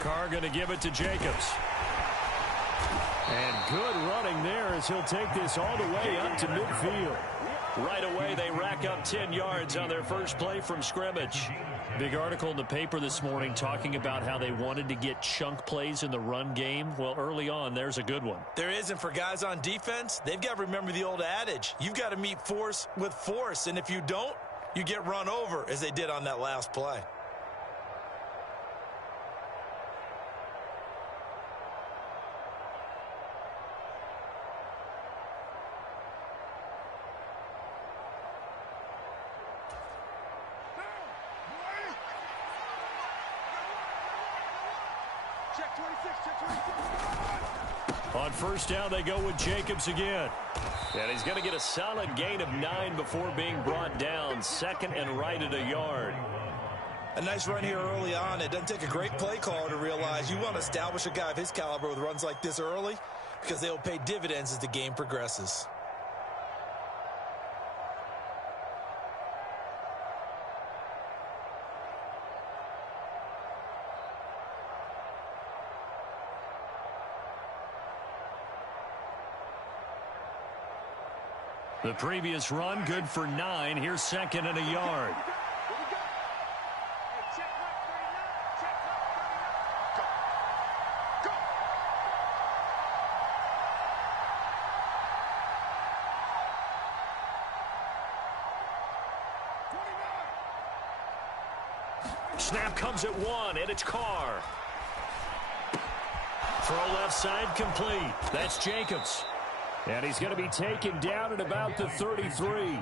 Carr going to give it to Jacobs. And good running there as he'll take this all the way up to midfield. Right away, they rack up 10 yards on their first play from scrimmage. Big article in the paper this morning talking about how they wanted to get chunk plays in the run game. Well, early on, there's a good one. There isn't for guys on defense. They've got to remember the old adage. You've got to meet force with force, and if you don't, you get run over, as they did on that last play. On first down, they go with Jacobs again. And he's going to get a solid gain of 9 before being brought down. Second and right at a yard. A nice run here early on. It doesn't take a great play caller to realize you want to establish a guy of his caliber with runs like this early because they'll pay dividends as the game progresses. The previous run, good for 9. Here's second and a yard. Snap comes at 1, and it's Carr. Throw left side complete. That's Jacobs. And he's going to be taken down at about the 33.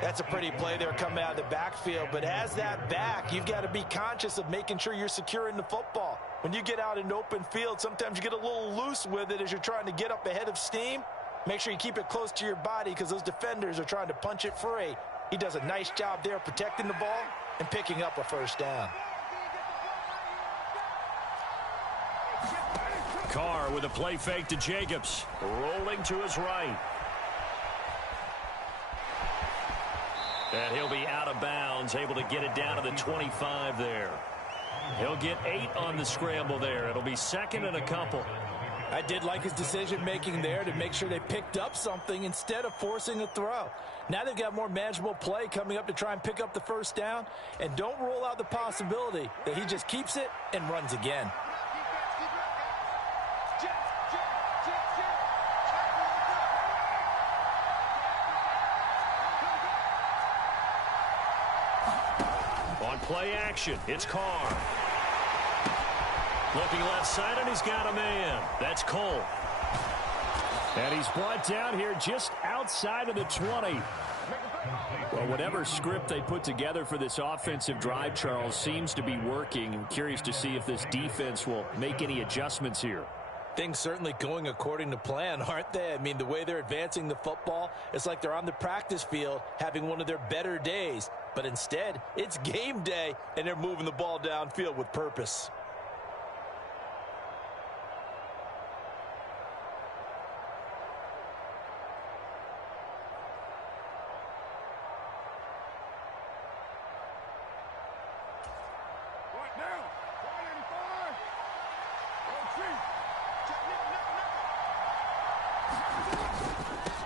That's a pretty play there coming out of the backfield. But as that back, you've got to be conscious of making sure you're securing the football. When you get out in open field, sometimes you get a little loose with it as you're trying to get up ahead of steam. Make sure you keep it close to your body because those defenders are trying to punch it free. He does a nice job there protecting the ball and picking up a first down. Carr with a play fake to Jacobs. Rolling to his right. And he'll be out of bounds, able to get it down to the 25 there. He'll get 8 on the scramble there. It'll be second and a couple. I did like his decision-making there to make sure they picked up something instead of forcing a throw. Now they've got more manageable play coming up to try and pick up the first down. And don't rule out the possibility that he just keeps it and runs again. On play action, it's Carr. Looking left side, and he's got a man. That's Cole. And he's brought down here just outside of the 20. Well, whatever script they put together for this offensive drive, Charles, seems to be working. I'm curious to see if this defense will make any adjustments here. Things certainly going according to plan, aren't they? I mean, the way they're advancing the football, it's like they're on the practice field having one of their better days. But instead, it's game day, and they're moving the ball downfield with purpose.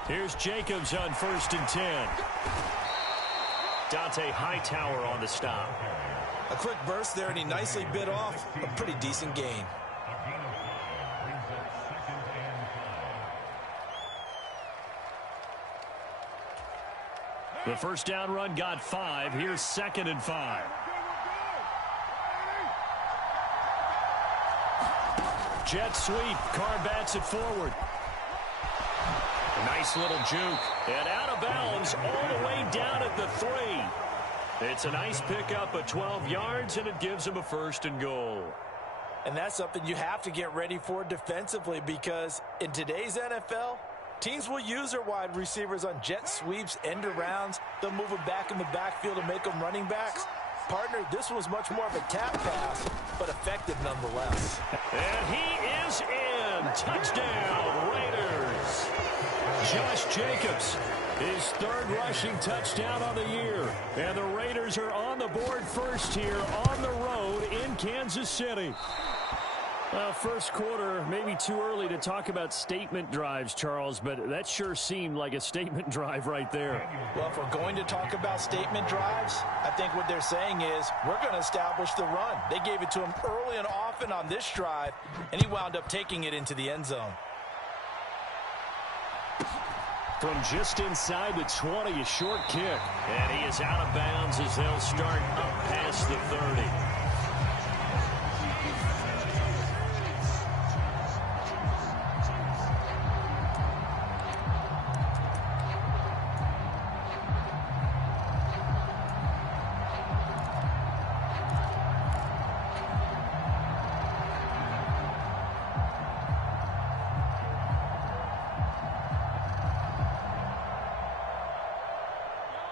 Here's Jacobs on 1st and 10. Dante Hightower on the stop. A quick burst there, and he nicely bit off a pretty decent gain. The first down run got 5. Here's 2nd and 5. Jet sweep. Carr bats it forward. A nice little juke. And out of bounds all the way down at the 3. It's a nice pickup of 12 yards, and it gives him a 1st and goal. And that's something you have to get ready for defensively because in today's NFL, teams will use their wide receivers on jet sweeps, end arounds. They'll move them back in the backfield and make them running backs. Partner, this was much more of a tap pass, but effective nonetheless. And he is in. Touchdown, Raiders. Josh Jacobs, his 3rd rushing touchdown on the year. And the Raiders are on the board first here on the road in Kansas City. Well, first quarter, maybe too early to talk about statement drives, Charles, but that sure seemed like a statement drive right there. Well, if we're going to talk about statement drives, I think what they're saying is we're going to establish the run. They gave it to him early and often on this drive, and he wound up taking it into the end zone. From just inside the 20, a short kick. And he is out of bounds as they'll start up past the 30.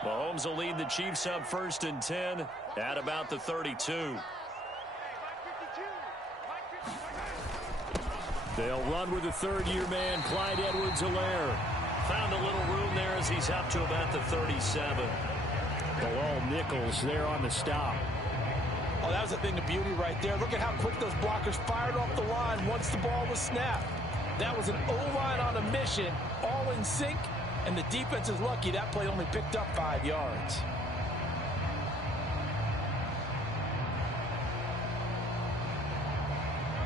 Mahomes will lead the Chiefs up 1st and 10 at about the 32. They'll run with the third-year man, Clyde Edwards-Helaire. Found a little room there as he's up to about the 37. Bilal Nichols there on the stop. Oh, that was a thing of beauty right there. Look at how quick those blockers fired off the line once the ball was snapped. That was an O-line on a mission, all in sync. And the defense is lucky that play only picked up 5 yards.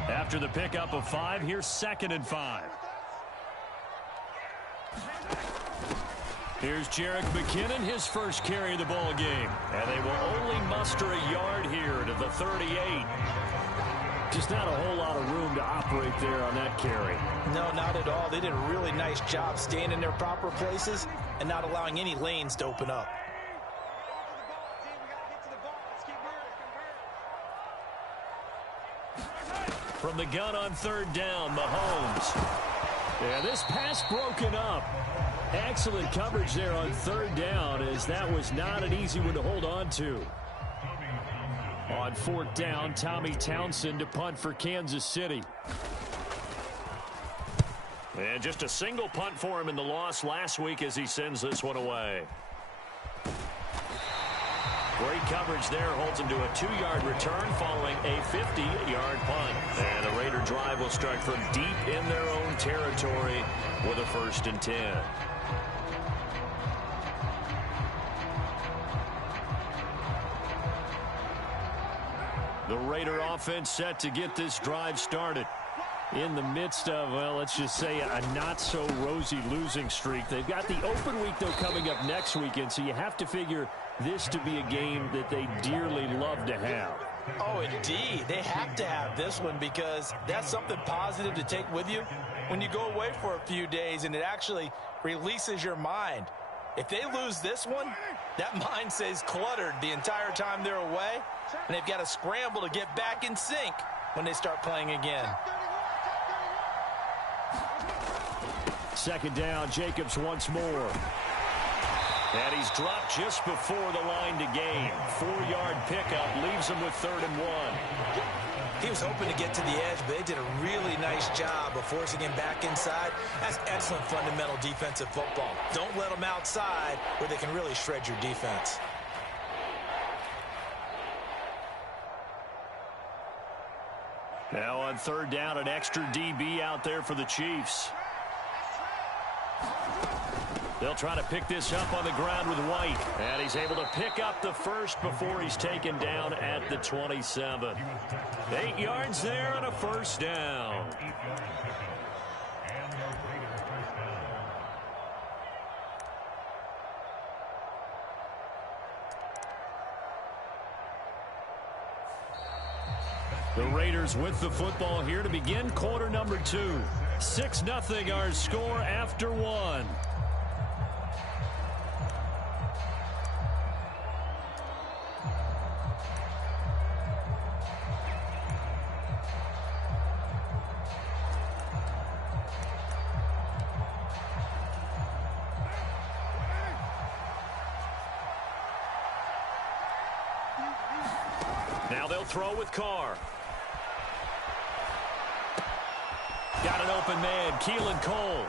After the pickup of 5, here's 2nd and 5. Here's Jerick McKinnon, his first carry of the ball game. And they will only muster a yard here to the 38. Just not a whole lot of room to operate there on that carry. No, not at all. They did a really nice job staying in their proper places and not allowing any lanes to open up. From the gun on 3rd down, Mahomes. Yeah, this pass broken up. Excellent coverage there on 3rd down, as that was not an easy one to hold on to. On 4th down, Tommy Townsend to punt for Kansas City. And just a single punt for him in the loss last week as he sends this one away. Great coverage there, holds him to a 2-yard return following a 50-yard punt. And the Raider drive will start from deep in their own territory with a 1st and 10. The Raider offense set to get this drive started. In the midst of, well, let's just say a not-so-rosy losing streak. They've got the open week, though, coming up next weekend, so you have to figure this to be a game that they dearly love to have. Oh, indeed. They have to have this one because that's something positive to take with you when you go away for a few days, and it actually releases your mind. If they lose this one, that mind stays cluttered the entire time they're away, and they've got to scramble to get back in sync when they start playing again. 2nd down, Jacobs once more. And he's dropped just before the line to gain. 4-yard pickup leaves him with 3rd and 1. He was hoping to get to the edge, but they did a really nice job of forcing him back inside. That's excellent fundamental defensive football. Don't let them outside where they can really shred your defense. Now on 3rd down, an extra DB out there for the Chiefs. They'll try to pick this up on the ground with White. And he's able to pick up the 1st before he's taken down at the 27. 8 yards there and a 1st down. The Raiders with the football here to begin quarter number 2. 6-0 our score after 1. Now they'll throw with Carr. Got an open man, Keelan Cole.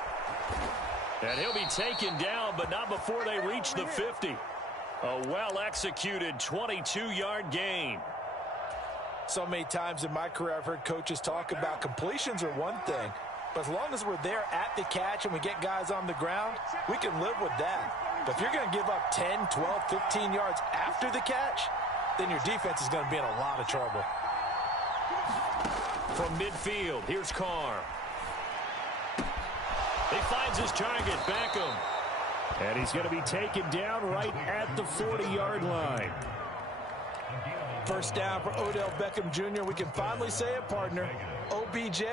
And he'll be taken down, but not before they reach the 50. A well-executed 22-yard gain. So many times in my career I've heard coaches talk about completions are one thing, but as long as we're there at the catch and we get guys on the ground, we can live with that. But if you're going to give up 10, 12, 15 yards after the catch, then your defense is going to be in a lot of trouble. From midfield, here's Carr. He finds his target, Beckham. And he's going to be taken down right at the 40-yard line. First down for Odell Beckham Jr. We can finally say it, partner. OBJ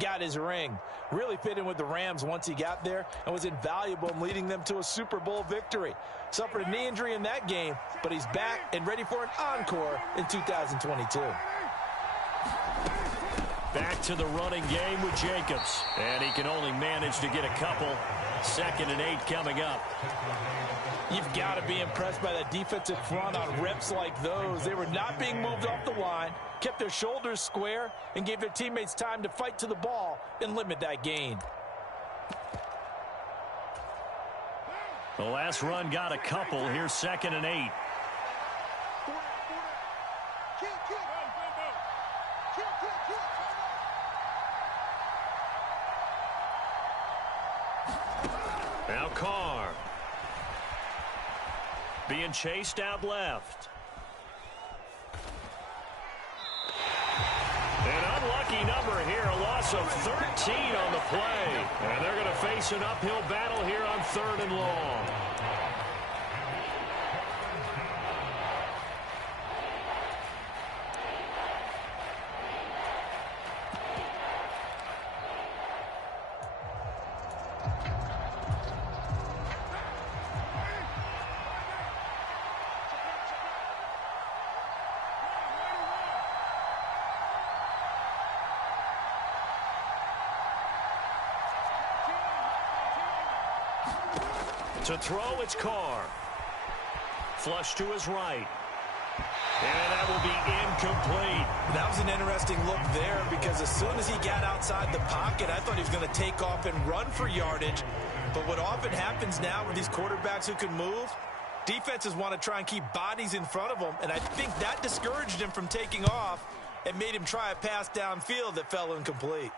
got his ring. Really fit in with the Rams once he got there and was invaluable in leading them to a Super Bowl victory. Suffered a knee injury in that game, but he's back and ready for an encore in 2022. Back to the running game with Jacobs. And he can only manage to get a couple. 2nd and 8 coming up. You've got to be impressed by that defensive front on reps like those. They were not being moved off the line, kept their shoulders square, and gave their teammates time to fight to the ball and limit that gain. The last run got a couple. Here's 2nd and 8. Now Carr. Being chased out left. An unlucky number here. A loss of 13 on the play. And they're going to face an uphill battle here on 3rd and long. To throw, it's Carr. Flush to his right. And that will be incomplete. That was an interesting look there because as soon as he got outside the pocket, I thought he was going to take off and run for yardage. But what often happens now with these quarterbacks who can move, defenses want to try and keep bodies in front of them. And I think that discouraged him from taking off and made him try a pass downfield that fell incomplete.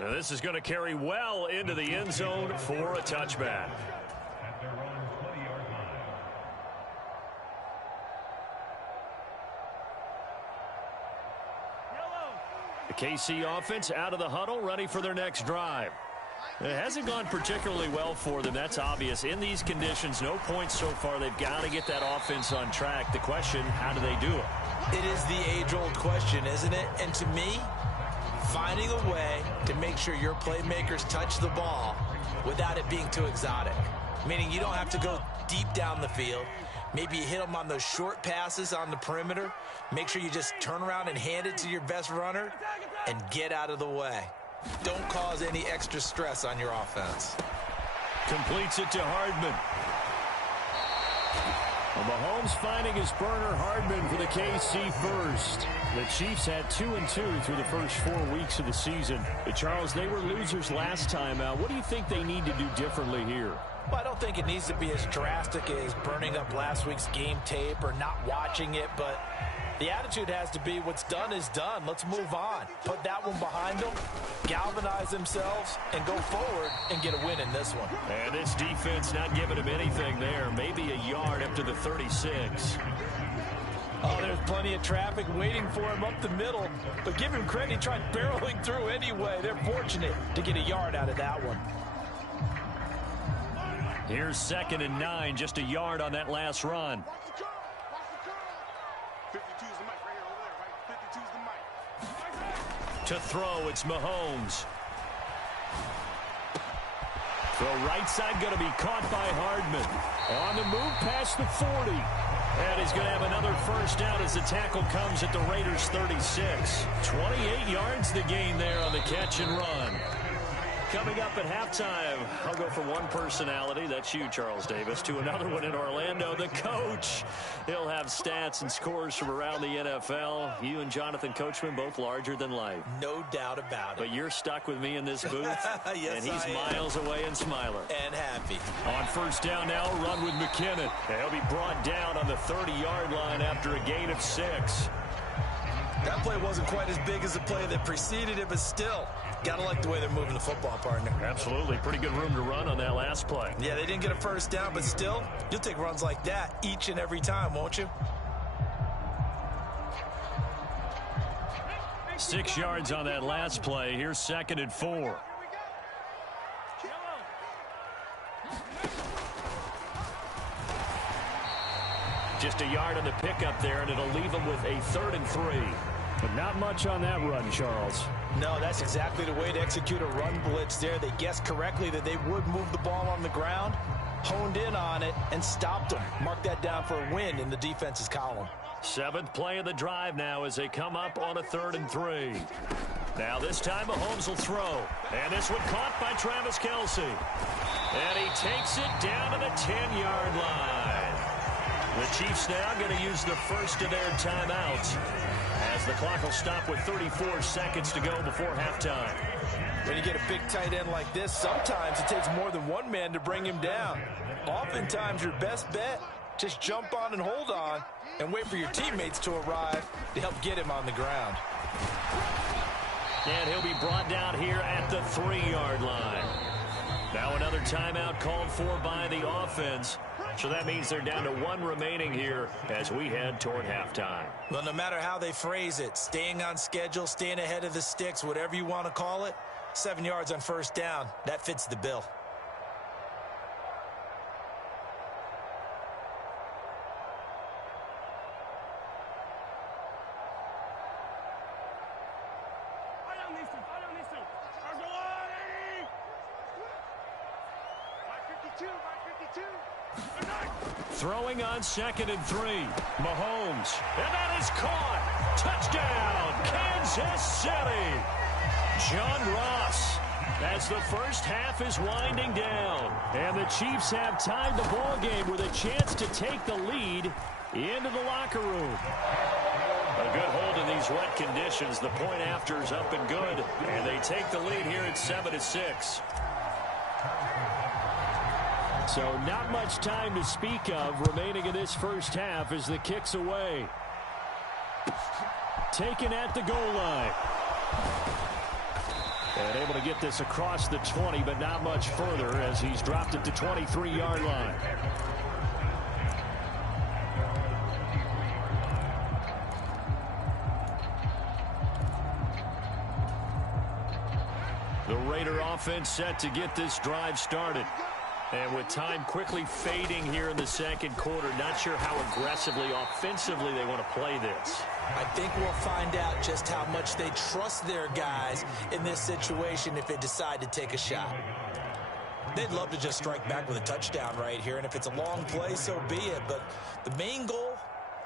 Now this is going to carry well into the end zone for a touchback. The KC offense out of the huddle, ready for their next drive. It hasn't gone particularly well for them. That's obvious. In these conditions, no points so far. They've got to get that offense on track. The question, how do they do it? It is the age-old question, isn't it? And to me, finding a way to make sure your playmakers touch the ball without it being too exotic. Meaning you don't have to go deep down the field. Maybe you hit them on those short passes on the perimeter. Make sure you just turn around and hand it to your best runner and get out of the way. Don't cause any extra stress on your offense. Completes it to Hardman. Well, Mahomes finding his burner, Hardman, for the KC first. The Chiefs had 2-2 through the first 4 weeks of the season. But Charles, they were losers last time out. What do you think they need to do differently here? Well, I don't think it needs to be as drastic as burning up last week's game tape or not watching it, but the attitude has to be what's done is done. Let's move on. Put that one behind them, galvanize themselves, and go forward and get a win in this one. And this defense not giving him anything there. Maybe a yard up to the 36. Oh, there's plenty of traffic waiting for him up the middle. But give him credit, he tried barreling through anyway. They're fortunate to get a yard out of that one. Here's 2nd and 9, just a yard on that last run. To throw, it's Mahomes. Throw right side going to be caught by Hardman. On the move past the 40. And he's going to have another first down as the tackle comes at the Raiders' 36. 28 yards the gain there on the catch and run. Coming up at halftime, I'll go from one personality, that's you, Charles Davis, to another one in Orlando, the coach. He'll have stats and scores from around the NFL. You and Jonathan Coachman both larger than life. No doubt about it. But you're stuck with me in this booth, yes, and he's miles away and smiling. And happy. On first down now, run with McKinnon. And he'll be brought down on the 30-yard line after a gain of 6. That play wasn't quite as big as the play that preceded it, but still, gotta like the way they're moving the football, partner. Absolutely. Pretty good room to run on that last play. Yeah, they didn't get a first down, but still, you'll take runs like that each and every time, won't you? 6 yards on that last play. Here's 2nd and 4. Just a yard on the pickup there, and it'll leave them with a 3rd and 3. But not much on that run, Charles. No, that's exactly the way to execute a run blitz there. They guessed correctly that they would move the ball on the ground, honed in on it, and stopped them. Mark that down for a win in the defense's column. 7th play of the drive now as they come up on a 3rd and 3. Now this time Mahomes will throw. And this one caught by Travis Kelce. And he takes it down to the 10-yard line. The Chiefs now going to use the first of their timeouts as the clock will stop with 34 seconds to go before halftime. When you get a big tight end like this, sometimes it takes more than one man to bring him down. Oftentimes your best bet, just jump on and hold on and wait for your teammates to arrive to help get him on the ground. And he'll be brought down here at the 3-yard line. Now another timeout called for by the offense. So that means they're down to 1 remaining here as we head toward halftime. Well, no matter how they phrase it, staying on schedule, staying ahead of the sticks, whatever you want to call it, 7 yards on first down, that fits the bill. Throwing on 2nd and 3. Mahomes. And that is caught. Touchdown, Kansas City. John Ross. As the first half is winding down. And the Chiefs have tied the ball game with a chance to take the lead into the locker room. A good hold in these wet conditions. The point after is up and good. And they take the lead here at 7-6. So not much time to speak of remaining in this first half as the kick's away. Taken at the goal line. And able to get this across the 20, but not much further as he's dropped it to 23-yard line. The Raider offense set to get this drive started. And with time quickly fading here in the second quarter, not sure how aggressively, offensively they want to play this. I think we'll find out just how much they trust their guys in this situation if they decide to take a shot. They'd love to just strike back with a touchdown right here, and if it's a long play, so be it. But the main goal,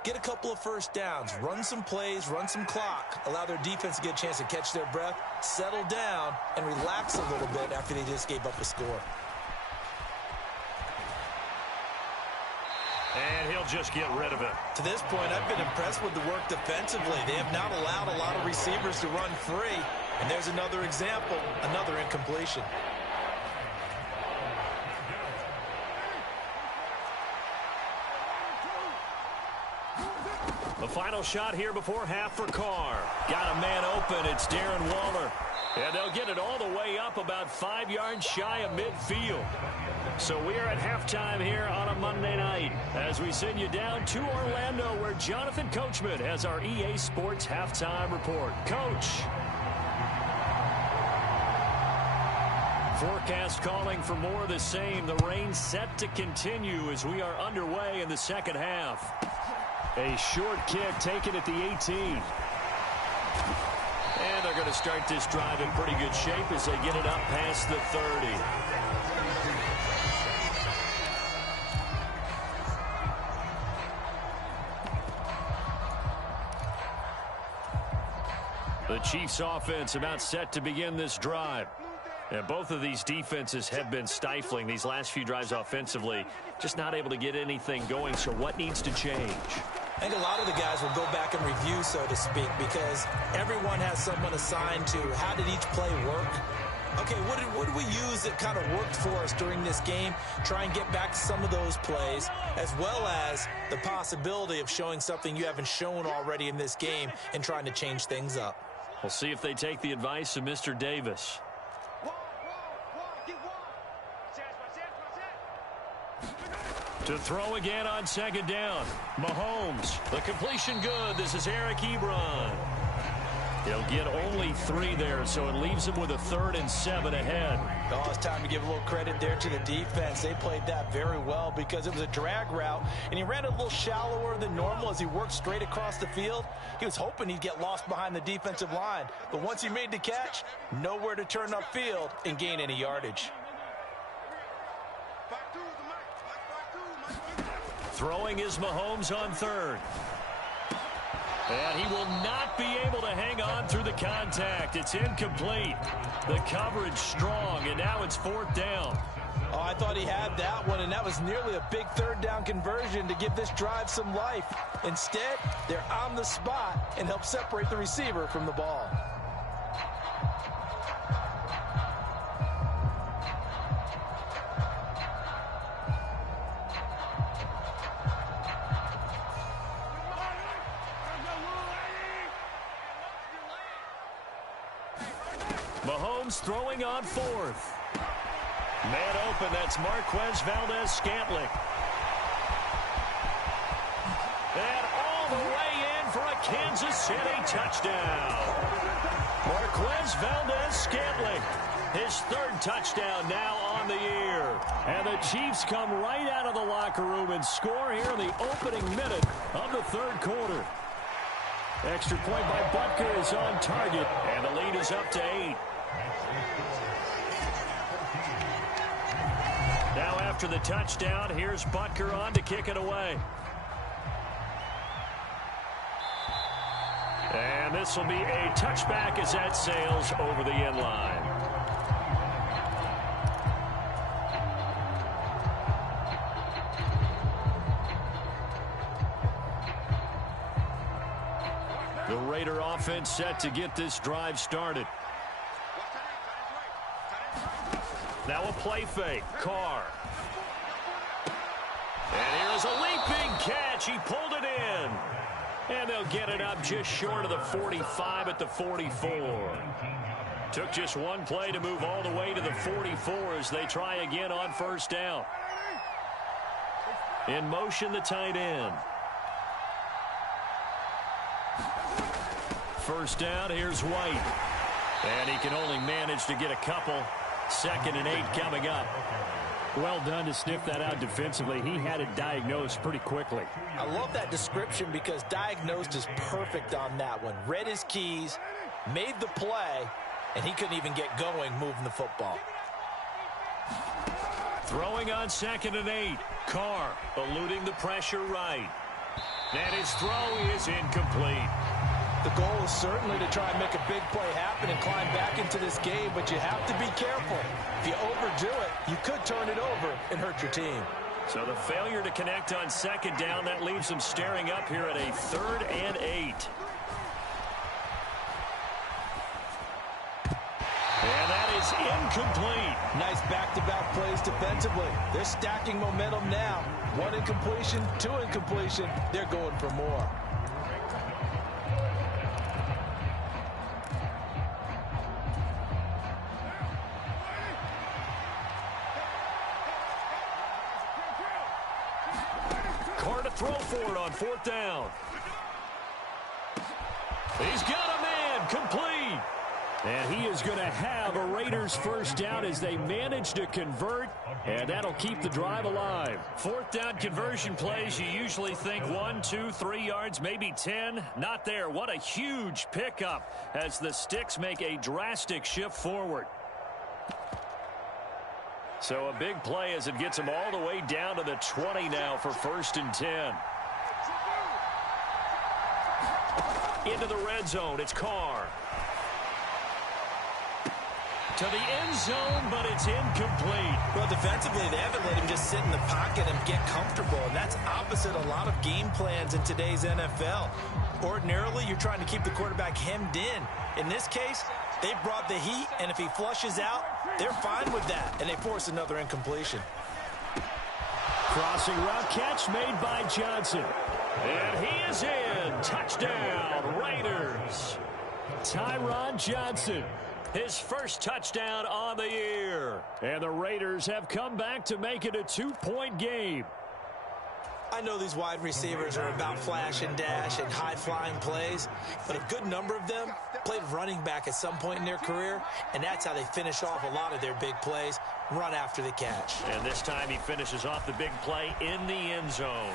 get a couple of first downs, run some plays, run some clock, allow their defense to get a chance to catch their breath, settle down, and relax a little bit after they just gave up a score. And he'll just get rid of it. To this point, I've been impressed with the work defensively. They have not allowed a lot of receivers to run free. And there's another example, another incompletion. The final shot here before half for Carr. Got a man open. It's Darren Waller. And they'll get it all the way up about 5 yards shy of midfield. So we are at halftime here on a Monday night as we send you down to Orlando where Jonathan Coachman has our EA Sports halftime report. Coach. Forecast calling for more of the same. The rain set to continue as we are underway in the second half. A short kick taken at the 18. And they're going to start this drive in pretty good shape as they get it up past the 30. The Chiefs offense about set to begin this drive. And both of these defenses have been stifling these last few drives offensively. Just not able to get anything going. So what needs to change? I think a lot of the guys will go back and review, so to speak, because everyone has someone assigned to how did each play work. Okay, what did we use that kind of worked for us during this game? Try and get back to some of those plays, as well as the possibility of showing something you haven't shown already in this game and trying to change things up. We'll see if they take the advice of Mr. Davis. To throw again on second down. Mahomes. The completion good. This is Eric Ebron. He'll get only 3 there, so it leaves him with a 3rd and 7 ahead. Oh, it's time to give a little credit there to the defense. They played that very well because it was a drag route, and he ran a little shallower than normal as he worked straight across the field. He was hoping he'd get lost behind the defensive line, but once he made the catch, nowhere to turn upfield and gain any yardage. Throwing is Mahomes on 3rd. And he will not be able to hang on through the contact. It's incomplete. The coverage strong, and now it's 4th down. Oh, I thought he had that one, and that was nearly a big 3rd down conversion to give this drive some life. Instead, they're on the spot and help separate the receiver from the ball. Mahomes throwing on 4th. Man open, that's Marquez Valdez-Scantling. And all the way in for a Kansas City touchdown. Marquez Valdez-Scantling, his 3rd touchdown now on the year. And the Chiefs come right out of the locker room and score here in the opening minute of the 3rd quarter. Extra point by Butker is on target, and the lead is up to 8. Now after the touchdown, here's Butker on to kick it away. And this will be a touchback as that sails over the end line. The Raider offense set to get this drive started. Now a play fake. Carr. And here's a leaping catch. He pulled it in. And they'll get it up just short of the 45 at the 44. Took just one play to move all the way to the 44 as they try again on 1st down. In motion, the tight end. 1st down, here's White. And he can only manage to get a couple. 2nd and 8 coming up. Well done to sniff that out defensively. He had it diagnosed pretty quickly. I love that description because diagnosed is perfect on that one. Read his keys, made the play, and he couldn't even get going moving the football. Throwing on 2nd and 8. Carr eluding the pressure right. And his throw is incomplete. The goal is certainly to try and make a big play happen and climb back into this game, but you have to be careful. If you overdo it, you could turn it over and hurt your team. So the failure to connect on 2nd down, that leaves them staring up here at a 3rd and 8. And that is incomplete. Nice back-to-back plays defensively. They're stacking momentum now. 1 incompletion, 2 incompletion. They're going for more. Carr to throw for it on 4th down. He's got a man, complete. And he is going to have a Raiders 1st down as they manage to convert, and that'll keep the drive alive. 4th down conversion plays, you usually think 1, 2, 3 yards, maybe 10. Not there. What a huge pickup as the Sticks make a drastic shift forward. So a big play as it gets them all the way down to the 20 now for 1st and 10. Into the red zone, it's Carr. to the end zone, but it's incomplete. Well, defensively, they haven't let him just sit in the pocket and get comfortable, and that's opposite a lot of game plans in today's NFL. Ordinarily, you're trying to keep the quarterback hemmed in. In this case, they brought the heat, and if he flushes out, they're fine with that, and they force another incompletion. Crossing route catch made by Johnson. And he is in. Touchdown, Raiders. Tyron Johnson, his first touchdown on the year. And the Raiders have come back to make it a 2-point game. I know these wide receivers are about flash and dash and high-flying plays, but a good number of them played running back at some point in their career, and that's how they finish off a lot of their big plays, run after the catch. And this time he finishes off the big play in the end zone.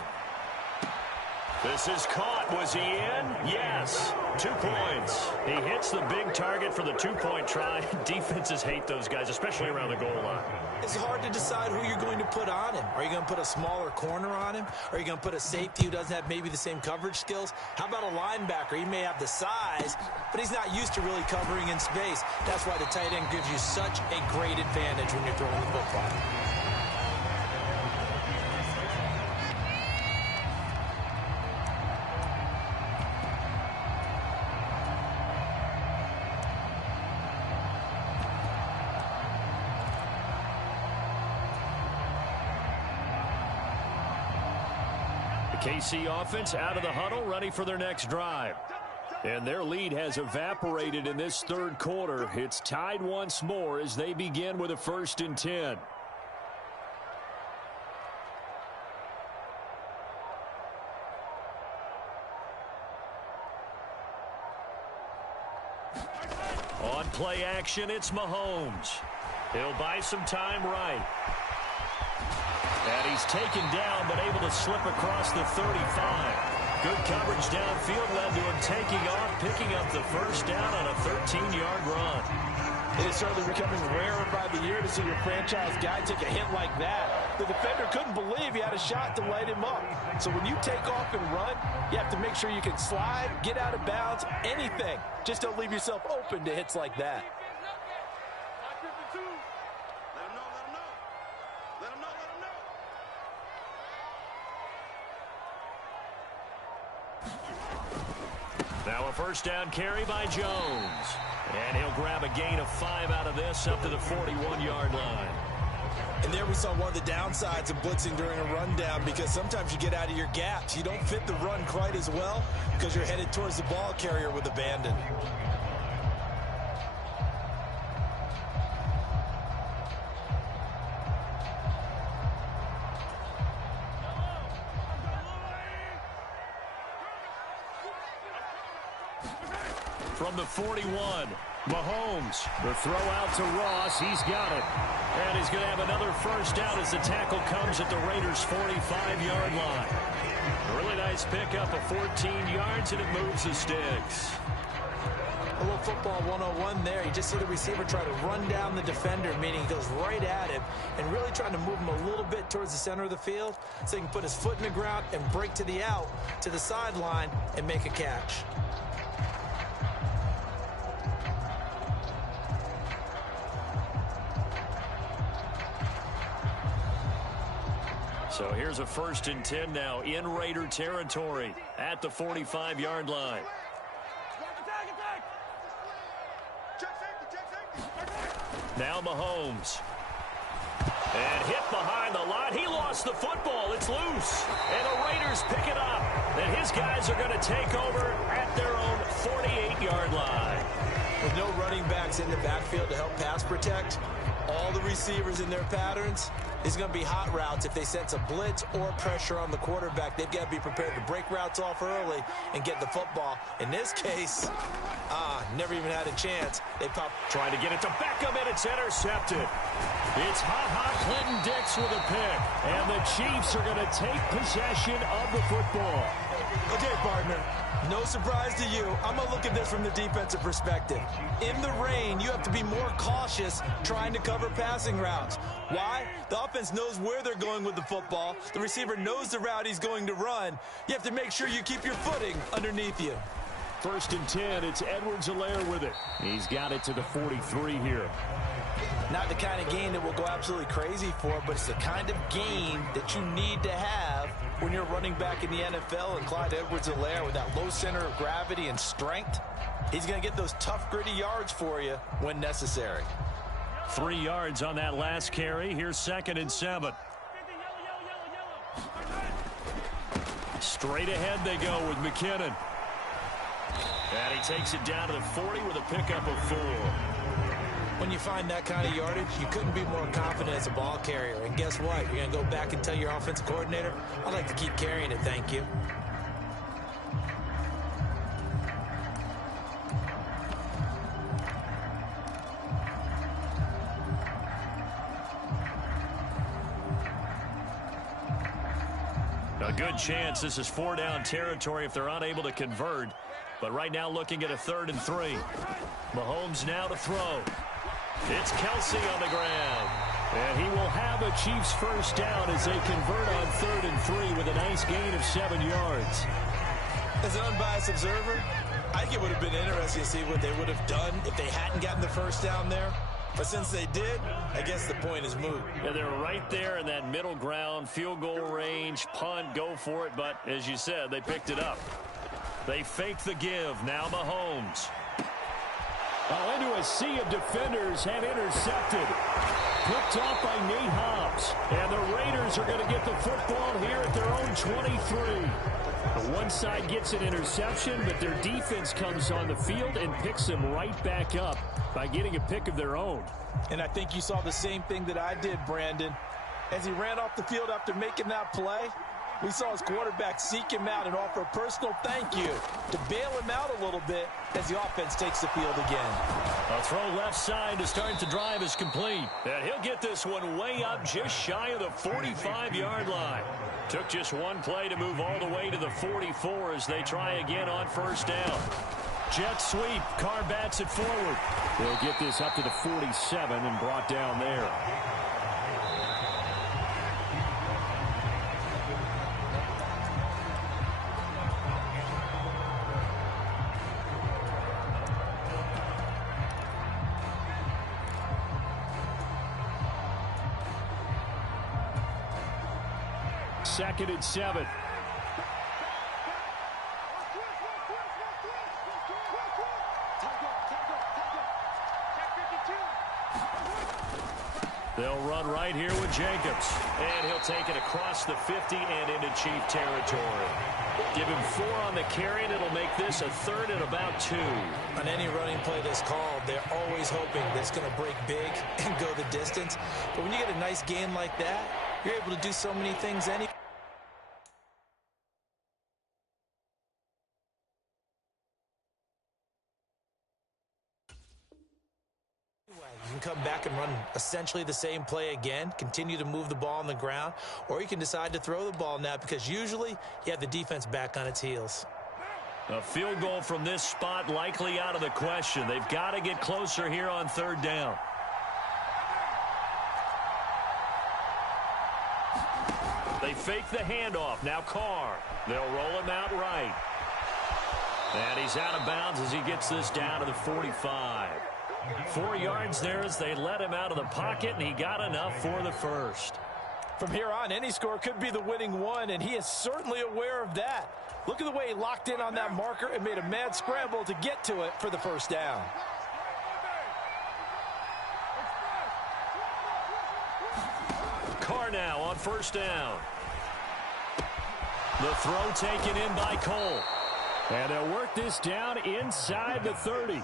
This is caught. Was he in? Yes. 2 points. He hits the big target for the 2-point try. Defenses hate those guys, especially around the goal line. It's hard to decide who you're going to put on him. Are you going to put a smaller corner on him? Are you going to put a safety who doesn't have maybe the same coverage skills? How about a linebacker? He may have the size, but he's not used to really covering in space. That's why the tight end gives you such a great advantage when you're throwing the football. KC offense out of the huddle, ready for their next drive. And their lead has evaporated in this third quarter. It's tied once more as they begin with a 1st and 10. On play action, it's Mahomes. He'll buy some time right. And he's taken down, but able to slip across the 35. Good coverage downfield led to him taking off, picking up the first down on a 13-yard run. It is certainly becoming rarer by the year to see your franchise guy take a hit like that. The defender couldn't believe he had a shot to light him up. So when you take off and run, you have to make sure you can slide, get out of bounds, anything. Just don't leave yourself open to hits like that. Now a first down carry by Jones. And he'll grab a gain of 5 out of this up to the 41-yard line. And there we saw one of the downsides of blitzing during a rundown, because sometimes you get out of your gaps. You don't fit the run quite as well because you're headed towards the ball carrier with abandon. From the 41, Mahomes. The throw out to Ross. He's got it. And he's going to have another first down as the tackle comes at the Raiders' 45-yard line. A really nice pickup of 14 yards, and it moves the sticks. A little football 101 there. You just see the receiver try to run down the defender, meaning he goes right at him, and really trying to move him a little bit towards the center of the field so he can put his foot in the ground and break to the out, to the sideline, and make a catch. So here's a 1st and 10 now in Raider territory at the 45-yard line. Now Mahomes. And hit behind the line. He lost the football. It's loose. And the Raiders pick it up. And his guys are going to take over at their own 48-yard line. With no running backs in the backfield to help pass protect, all the receivers in their patterns, it's going to be hot routes. If they sense a blitz or pressure on the quarterback, they've got to be prepared to break routes off early and get the football. In this case, never even had a chance. They pop. Trying to get it to Beckham, and it's intercepted. It's Ha-Ha Clinton-Dix with a pick. And the Chiefs are going to take possession of the football. Okay, partner. No surprise to you. I'm going to look at this from the defensive perspective. In the rain, you have to be more cautious trying to cover passing routes. Why? The offense knows where they're going with the football. The receiver knows the route he's going to run. You have to make sure you keep your footing underneath you. First and 10, it's Edwards-Helaire with it. He's got it to the 43 here. Not the kind of game that we'll go absolutely crazy for, but it's the kind of game that you need to have when you're running back in the NFL. And Clyde Edwards-Helaire, with that low center of gravity and strength, he's going to get those tough, gritty yards for you when necessary. 3 yards on that last carry. Here's 2nd and 7. Straight ahead they go with McKinnon. And he takes it down to the 40 with a pickup of 4. When you find that kind of yardage, you couldn't be more confident as a ball carrier. And guess what? You're going to go back and tell your offensive coordinator, I'd like to keep carrying it, thank you. A good chance this is 4-down territory if they're unable to convert. But right now looking at a 3rd and 3. Mahomes now to throw. It's Kelsey on the ground. And he will have a Chiefs first down as they convert on 3rd and 3 with a nice gain of 7 yards. As an unbiased observer, I think it would have been interesting to see what they would have done if they hadn't gotten the first down there. But since they did, I guess the point is moot. Yeah, they're right there in that middle ground, field goal range, punt, go for it. But as you said, they picked it up. They fake the give. Now Mahomes. Into a sea of defenders and intercepted. Picked off by Nate Hobbs. And the Raiders are going to get the football here at their own 23. The one side gets an interception, but their defense comes on the field and picks them right back up by getting a pick of their own. And I think you saw the same thing that I did, Brandon. As he ran off the field after making that play, we saw his quarterback seek him out and offer a personal thank you to bail him out a little bit as the offense takes the field again. A throw left side to start the drive is complete. And he'll get this one way up just shy of the 45-yard line. Took just one play to move all the way to the 44 as they try again on first down. Jet sweep. Carr bats it forward. They'll get this up to the 47 and brought down there. Second and 7. They'll run right here with Jacobs. And he'll take it across the 50 and into Chief territory. Give him 4 on the carry, and it'll make this a 3rd and about 2. On any running play that's called, they're always hoping that it's going to break big and go the distance. But when you get a nice gain like that, you're able to do so many things anyway. You can come back and run essentially the same play again, continue to move the ball on the ground, or you can decide to throw the ball now because usually you have the defense back on its heels. A field goal from this spot likely out of the question. They've got to get closer here on 3rd down. They fake the handoff. Now Carr. They'll roll him out right. And he's out of bounds as he gets this down to the 45. 4 yards there as they let him out of the pocket, and he got enough for the first. From here on, any score could be the winning one, and he is certainly aware of that. Look at the way he locked in on that marker and made a mad scramble to get to it for the first down. Carr now on first down. The throw taken in by Cole. And they'll work this down inside the 30.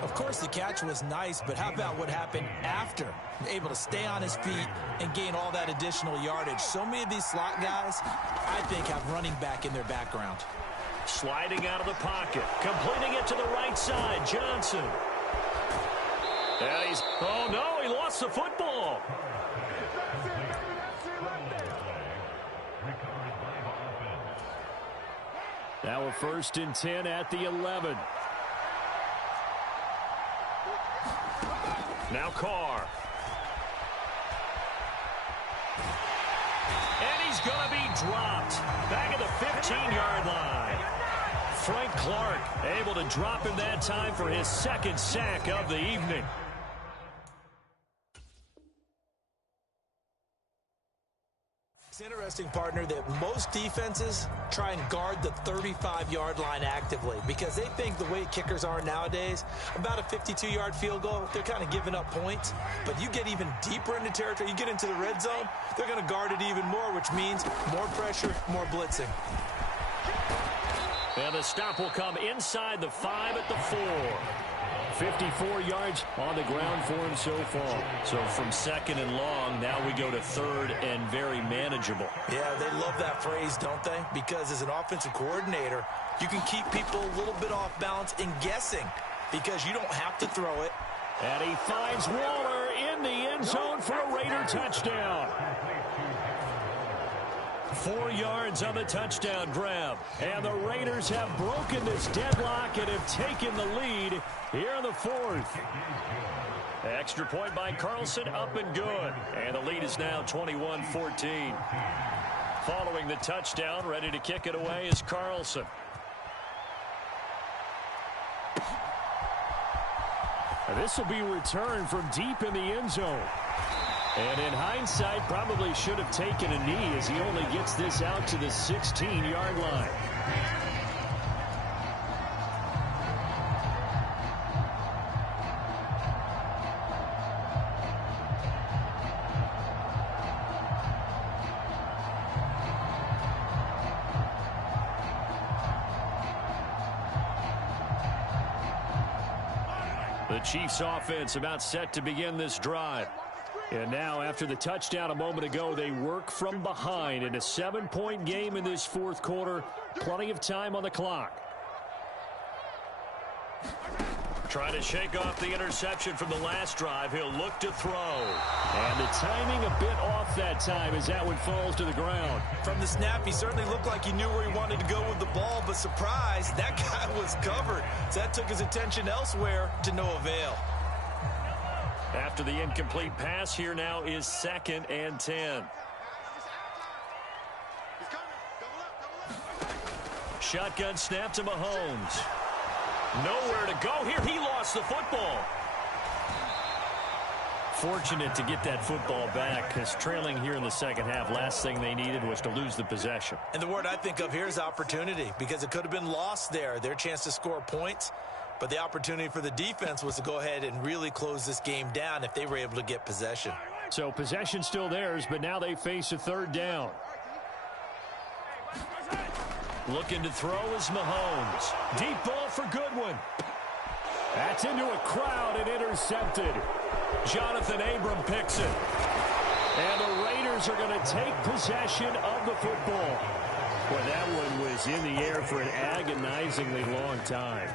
Of course, the catch was nice, but how about what happened after? Able to stay on his feet and gain all that additional yardage. So many of these slot guys, I think, have running back in their background. Sliding out of the pocket. Completing it to the right side. Johnson. And oh no, he lost the football. Now a 1st and 10 at the 11. Now Carr. And he's going to be dropped. Back at the 15-yard line. Frank Clark able to drop him that time for his second sack of the evening. It's interesting, partner, that most defenses try and guard the 35-yard line actively because they think the way kickers are nowadays, about a 52-yard field goal, they're kind of giving up points. But you get even deeper into territory, you get into the red zone, they're going to guard it even more, which means more pressure, more blitzing. And the stop will come inside the 5 at the 4. 54 yards on the ground for him so far. So from second and long, now we go to third and very manageable. Yeah, they love that phrase, don't they? Because as an offensive coordinator, you can keep people a little bit off balance and guessing because you don't have to throw it. And he finds Waller in the end zone for a Raider touchdown. 4 yards on the touchdown grab. And the Raiders have broken this deadlock and have taken the lead here in the fourth. Extra point by Carlson, up and good. And the lead is now 21-14. Following the touchdown, ready to kick it away is Carlson. This will be returned from deep in the end zone. And in hindsight, probably should have taken a knee as he only gets this out to the 16-yard line. The Chiefs offense about set to begin this drive. And now, after the touchdown a moment ago, they work from behind in a 7-point game in this fourth quarter. Plenty of time on the clock. Trying to shake off the interception from the last drive. He'll look to throw. And the timing a bit off that time as that one falls to the ground. From the snap, he certainly looked like he knew where he wanted to go with the ball, but surprise, that guy was covered. So that took his attention elsewhere to no avail. After the incomplete pass, here now is 2nd and 10. Shotgun snap to Mahomes. Nowhere to go here. He lost the football. Fortunate to get that football back because trailing here in the second half, last thing they needed was to lose the possession. And the word I think of here is opportunity because it could have been lost there. Their chance to score points. But the opportunity for the defense was to go ahead and really close this game down if they were able to get possession. So possession still theirs, but now they face a third down. Looking to throw is Mahomes. Deep ball for Goodwin. That's into a crowd and intercepted. Jonathan Abram picks it. And the Raiders are going to take possession of the football. Well, that one was in the air for an agonizingly long time.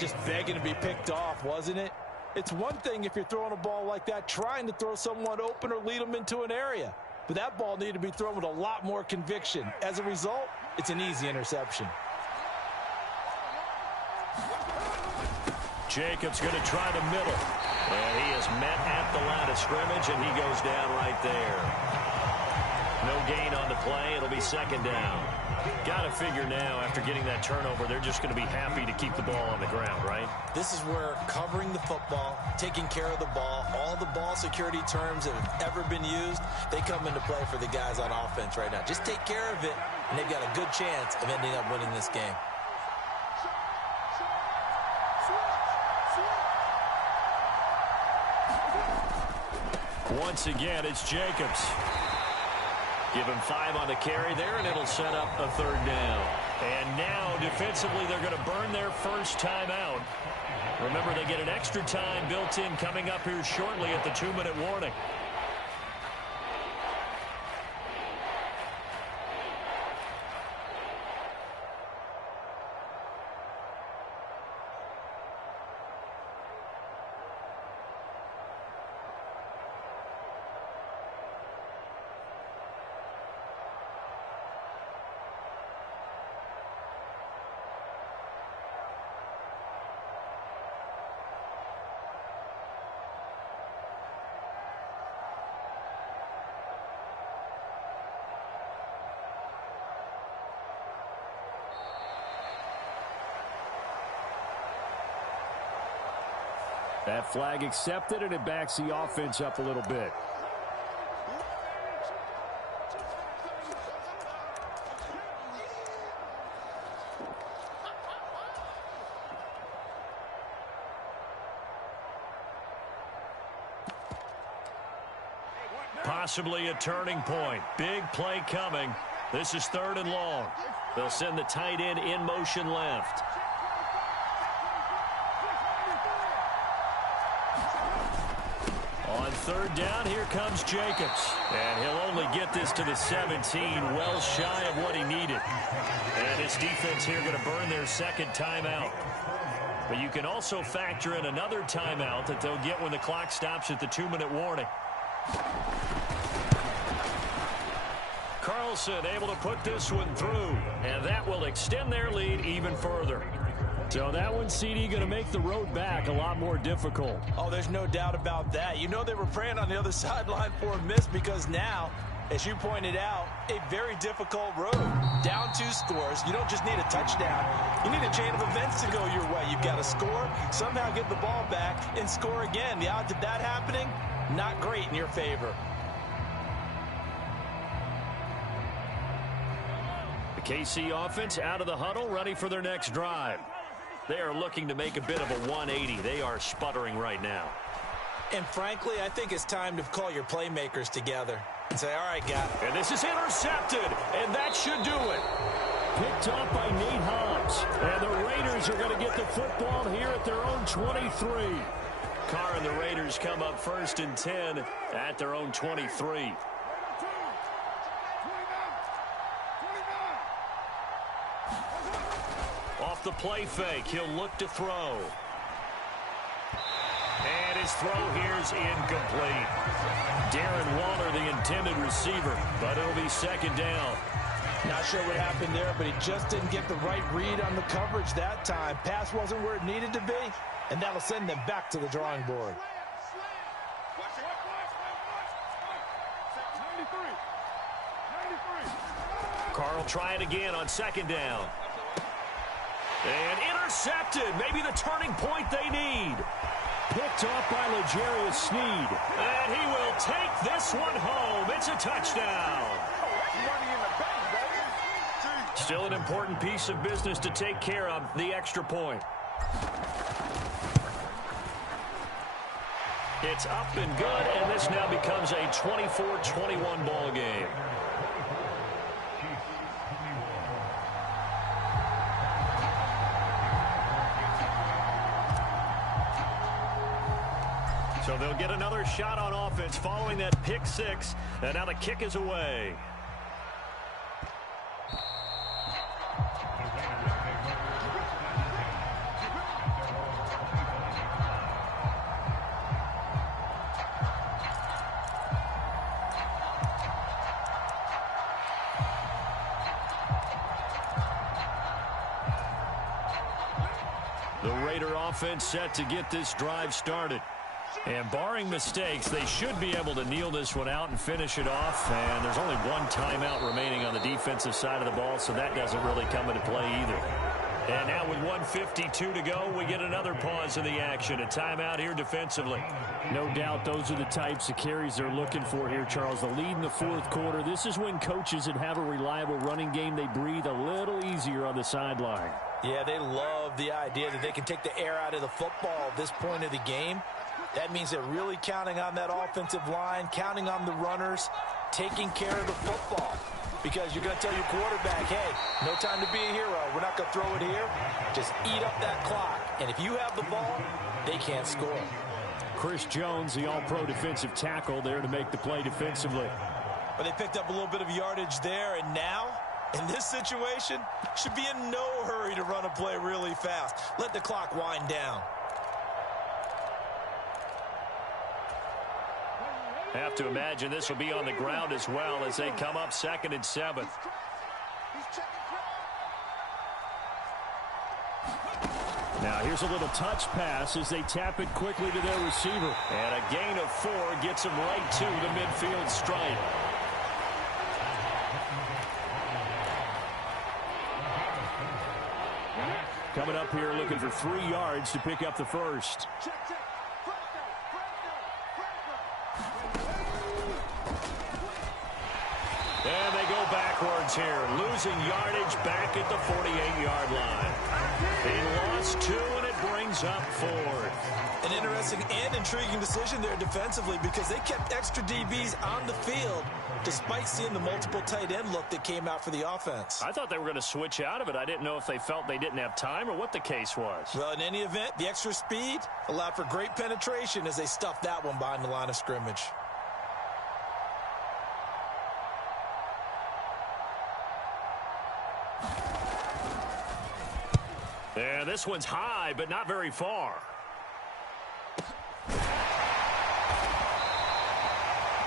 Just begging to be picked off, wasn't it? It's one thing if you're throwing a ball like that, trying to throw someone open or lead them into an area. But that ball needed to be thrown with a lot more conviction. As a result, it's an easy interception. Jacobs going to try the middle. And he is met at the line of scrimmage, and he goes down right there. No gain on the play. It'll be 2nd down. Got to figure now, after getting that turnover, they're just going to be happy to keep the ball on the ground, right? This is where covering the football, taking care of the ball, all the ball security terms that have ever been used, they come into play for the guys on offense right now. Just take care of it, and they've got a good chance of ending up winning this game. Once again, it's Jacobs. Give him 5 on the carry there, and it'll set up a third down. And now, defensively, they're going to burn their first timeout. Remember, they get an extra time built in coming up here shortly at the 2-minute warning. That flag accepted, and it backs the offense up a little bit. Possibly a turning point. Big play coming. This is 3rd and long. They'll send the tight end in motion left. On 3rd down, here comes Jacobs. And he'll only get this to the 17, well shy of what he needed. And his defense here going to burn their 2nd timeout. But you can also factor in another timeout that they'll get when the clock stops at the 2-minute warning. Carlson able to put this one through, and that will extend their lead even further. So that one, CD, going to make the road back a lot more difficult. Oh, there's no doubt about that. You know they were praying on the other sideline for a miss because now, as you pointed out, a very difficult road. Down 2 scores. You don't just need a touchdown. You need a chain of events to go your way. You've got to score, somehow get the ball back, and score again. The odds of that happening, not great in your favor. The KC offense out of the huddle, ready for their next drive. They are looking to make a bit of a 180. They are sputtering right now. And frankly, I think it's time to call your playmakers together and say, all right, guys. And this is intercepted, and that should do it. Picked off by Nate Hobbs. And the Raiders are going to get the football here at their own 23. Carr and the Raiders come up 1st and 10 at their own 23. Off the play fake, he'll look to throw. And his throw here is incomplete. Darren Waller, the intended receiver, but it'll be 2nd down. Not sure what happened there, but he just didn't get the right read on the coverage that time. Pass wasn't where it needed to be, and that'll send them back to the drawing board. Carl try it again on 2nd down. And intercepted. Maybe the turning point they need. Picked off by L'Jarius Sneed. And he will take this one home. It's a touchdown. Still an important piece of business to take care of, the extra point. It's up and good, and this now becomes a 24-21 ball game. So they'll get another shot on offense following that pick 6, and now the kick is away. The Raider offense set to get this drive started. And barring mistakes, they should be able to kneel this one out and finish it off. And there's only one timeout remaining on the defensive side of the ball, so that doesn't really come into play either. And now with 1:52 to go, we get another pause in the action. A timeout here defensively. No doubt those are the types of carries they're looking for here, Charles. The lead in the 4th quarter. This is when coaches that have a reliable running game, they breathe a little easier on the sideline. Yeah, they love the idea that they can take the air out of the football at this point of the game. That means they're really counting on that offensive line, counting on the runners, taking care of the football. Because you're going to tell your quarterback, hey, no time to be a hero. We're not going to throw it here. Just eat up that clock. And if you have the ball, they can't score. Chris Jones, the all-pro defensive tackle, there to make the play defensively. But they picked up a little bit of yardage there, and now, in this situation, should be in no hurry to run a play really fast. Let the clock wind down. Have to imagine this will be on the ground as well as they come up 2nd and 7. Now here's a little touch pass as they tap it quickly to their receiver. And a gain of 4 gets them right to the midfield stripe. Coming up here looking for 3 yards to pick up the first. backwards here, losing yardage back at the 48-yard line. They lost 2, and it brings up 4th. An interesting and intriguing decision there defensively because they kept extra DBs on the field despite seeing the multiple tight end look that came out for the offense. I thought they were going to switch out of it. I didn't know if they felt they didn't have time or what the case was. Well, in any event, the extra speed allowed for great penetration as they stuffed that one behind the line of scrimmage. Yeah, this one's high, but not very far.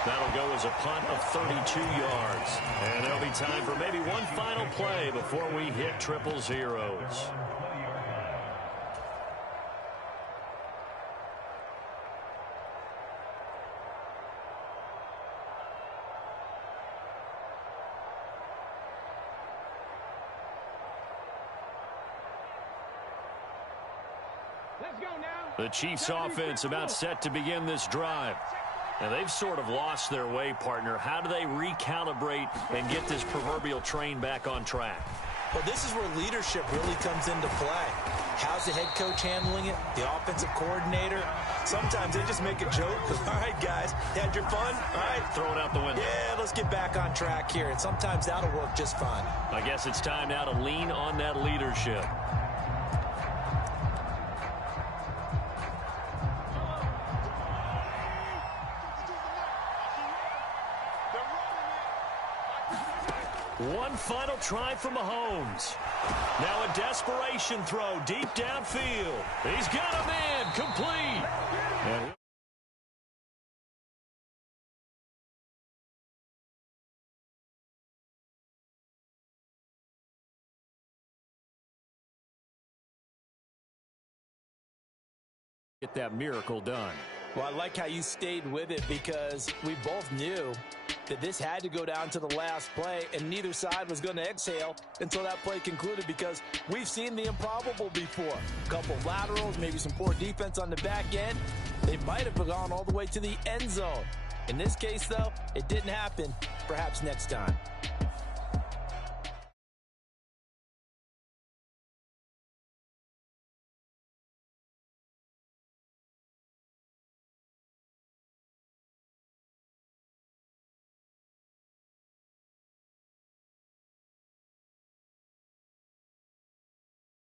That'll go as a punt of 32 yards. And there'll be time for maybe one final play before we hit triple zeros. Let's go now. The Chiefs offense about set to begin this drive. Now, they've sort of lost their way, partner. How do they recalibrate and get this proverbial train back on track? Well, this is where leadership really comes into play. How's the head coach handling it? The offensive coordinator? Sometimes they just make a joke. All right, guys, you had your fun? All right. Throw it out the window. Yeah, let's get back on track here. And sometimes that'll work just fine. I guess it's time now to lean on that leadership. One final try from Mahomes. Now a desperation throw deep downfield. He's got him in, complete. And get that miracle done. Well, I like how you stayed with it because we both knew that this had to go down to the last play, and neither side was going to exhale until that play concluded because we've seen the improbable before. A couple of laterals, maybe some poor defense on the back end. They might have gone all the way to the end zone. In this case, though, it didn't happen. Perhaps next time.